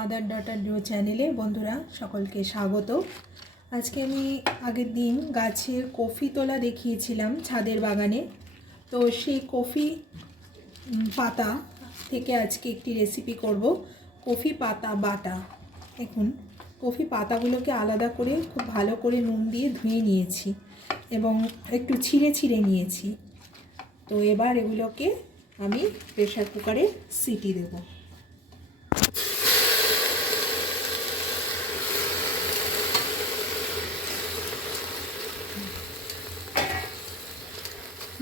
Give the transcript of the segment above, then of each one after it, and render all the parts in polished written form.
Mother daughter duo চ্যানেলে বন্ধুরা সকলকে স্বাগত। আজকে আমি আগের দিন গাছের কফি তোলা দেখিয়েছিলাম ছাদের বাগানে। তো সেই কফি পাতা থেকে আজকে একটি রেসিপি করব, কফি পাতা বাটা। দেখুন, কফি পাতাগুলোকে আলাদা করে খুব ভালো করে নুন দিয়ে ধুয়ে নিয়েছি এবং একটু ছিঁড়ে ছিঁড়ে নিয়েছি। তো এবার এগুলোকে আমি প্রেসার কুকারে সিটি দেব।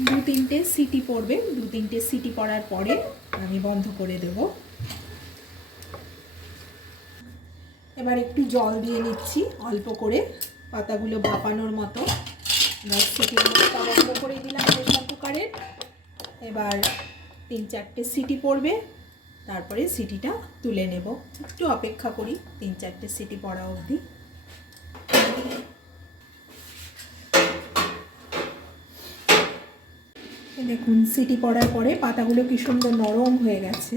দু তিনটে সিটি পড়বে, দু তিনটে সিটি পড়ার পরে আমি বন্ধ করে দেব। এবার একটু জল দিয়ে নিচ্ছি অল্প করে, পাতাগুলো ভাপানোর মতো। এবার সিটির মতো বন্ধ করে দিলাম প্রেসার কুকারে। এবার 3-4টে সিটি পড়বে, তারপরে সিটিটা তুলে নেব। একটু অপেক্ষা করি 3-4টে সিটি পড়া অবধি। দেখুন, সিটি পড়ার পরে পাতাগুলো কি সুন্দর নরম হয়ে গেছে।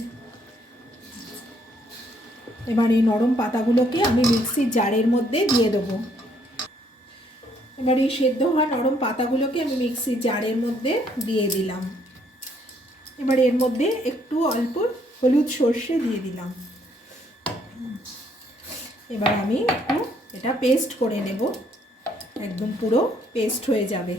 এবার এই নরম পাতাগুলোকে আমি মিক্সির জারের মধ্যে দিয়ে দেবো। এবার এই সেদ্ধ হওয়া নরম পাতাগুলোকে আমি মিক্সির জারের মধ্যে দিয়ে দিলাম। এবার এর মধ্যে একটু অল্প হলুদ সর্ষে দিয়ে দিলাম। এবার আমি একটু এটা পেস্ট করে নেব, একদম পুরো পেস্ট হয়ে যাবে।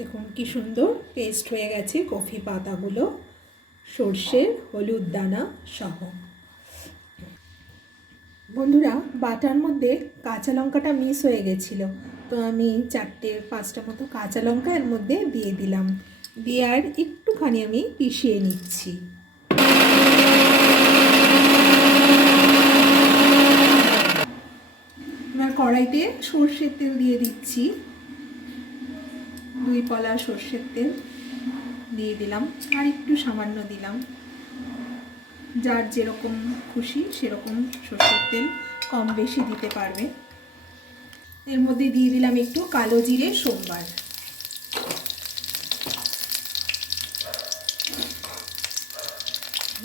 দেখুন কি সুন্দর পেস্ট হয়ে গেছে কফি পাতাগুলো সর্ষের হলুদ দানা সহ। বন্ধুরা, বাটার মধ্যে কাঁচা লঙ্কাটা মিস হয়ে গেছিলো, তো আমি 4-5টা মতো কাঁচা লঙ্কা এর মধ্যে দিয়ে দিলাম। দিয়ে আর একটুখানি আমি পিষিয়ে নিচ্ছি। এবার কড়াইতে সর্ষের তেল দিয়ে দিচ্ছি, 2 পলা সর্ষের তেল দিয়ে দিলাম, আর একটু সামান্য দিলাম। যার যেরকম খুশি সেরকম সর্ষের তেল কম বেশি দিতে পারবে। এর মধ্যে দিয়ে দিলাম একটু কালো জিরে সোমবার।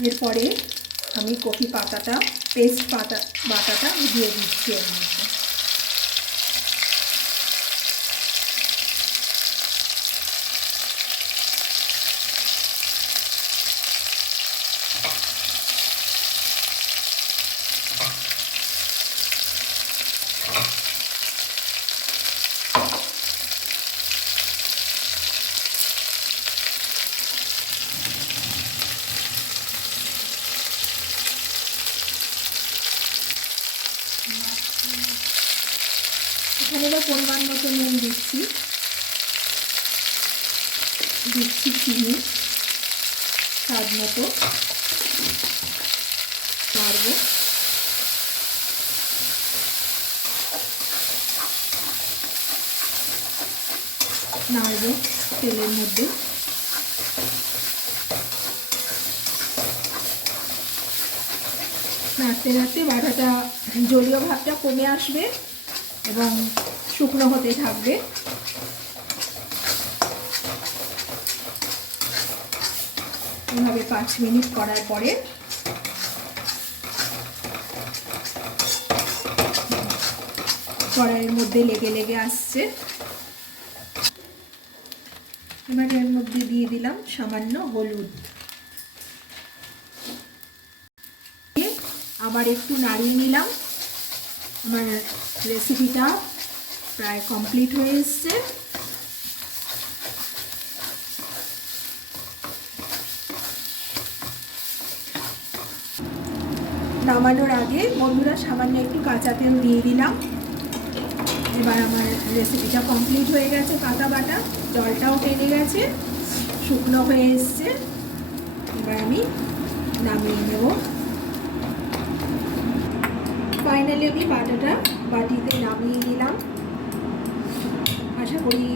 এরপরে আমি কফি পাতাটা পেস্ট বাটাটা দিয়ে দিচ্ছি এর মধ্যে। এখানে এবার পরিমাণ মতো নুন দিচ্ছি চিনি স্বাদ মতো, নাড়ব। তেলের মধ্যে। নাড়তে নাড়তে বাটাটা জলীয় ভাবটা কমে আসবে এবং শুকনো হতে থাকবে। এভাবে 5 মিনিট করার পরে কড়াইয়ের মধ্যে লেগে লেগে আসছে। এবার এর মধ্যে দিয়ে দিলাম সামান্য হলুদ। আবার একটু নাড়িয়ে নিলাম। আমার রেসিপিটা প্রায় কমপ্লিট হয়ে এসছে। নামানোর আগে বন্ধুরা সামান্য একটু কাঁচা তেল দিয়ে দিলাম। এবার আমার রেসিপিটা কমপ্লিট হয়ে গেছে। পাতা বাটা জলটাও টেনে গেছে, শুকনো হয়ে এসছে। এবার আমি নামিয়ে নেব। ফাইনালি আমি বাটাটা বাটিতে নামিয়ে নিলাম। আশা করি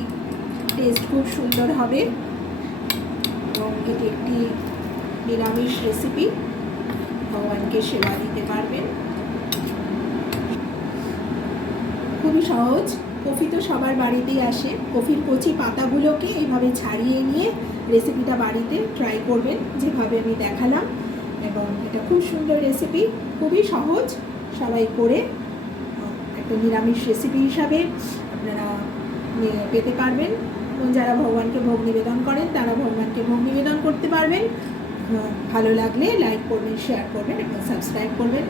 টেস্ট খুব সুন্দর হবে এবং এটি একটি নিরামিষ রেসিপি, ভগবানকে সেবা দিতে পারবেন। খুবই খুবই সহজ। কফি তো সবার বাড়িতেই আসে। কফির কচি পাতাগুলোকে এইভাবে ছাড়িয়ে নিয়ে রেসিপিটা বাড়িতে ট্রাই করবেন যেভাবে আমি দেখালাম, এবং এটা খুব সুন্দর রেসিপি, খুবই সহজ, সবাই করে একটা নিরামিষ রেসিপি হিসাবে আপনারা পেতে পারবেন। এবং যারা ভগবানকে ভোগ নিবেদন করেন তারা ভগবানকে ভোগ নিবেদন করতে পারবেন। ভালো লাগলে লাইক করবেন, শেয়ার করবেন এবং সাবস্ক্রাইব করবেন।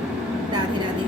রাধে রাধে।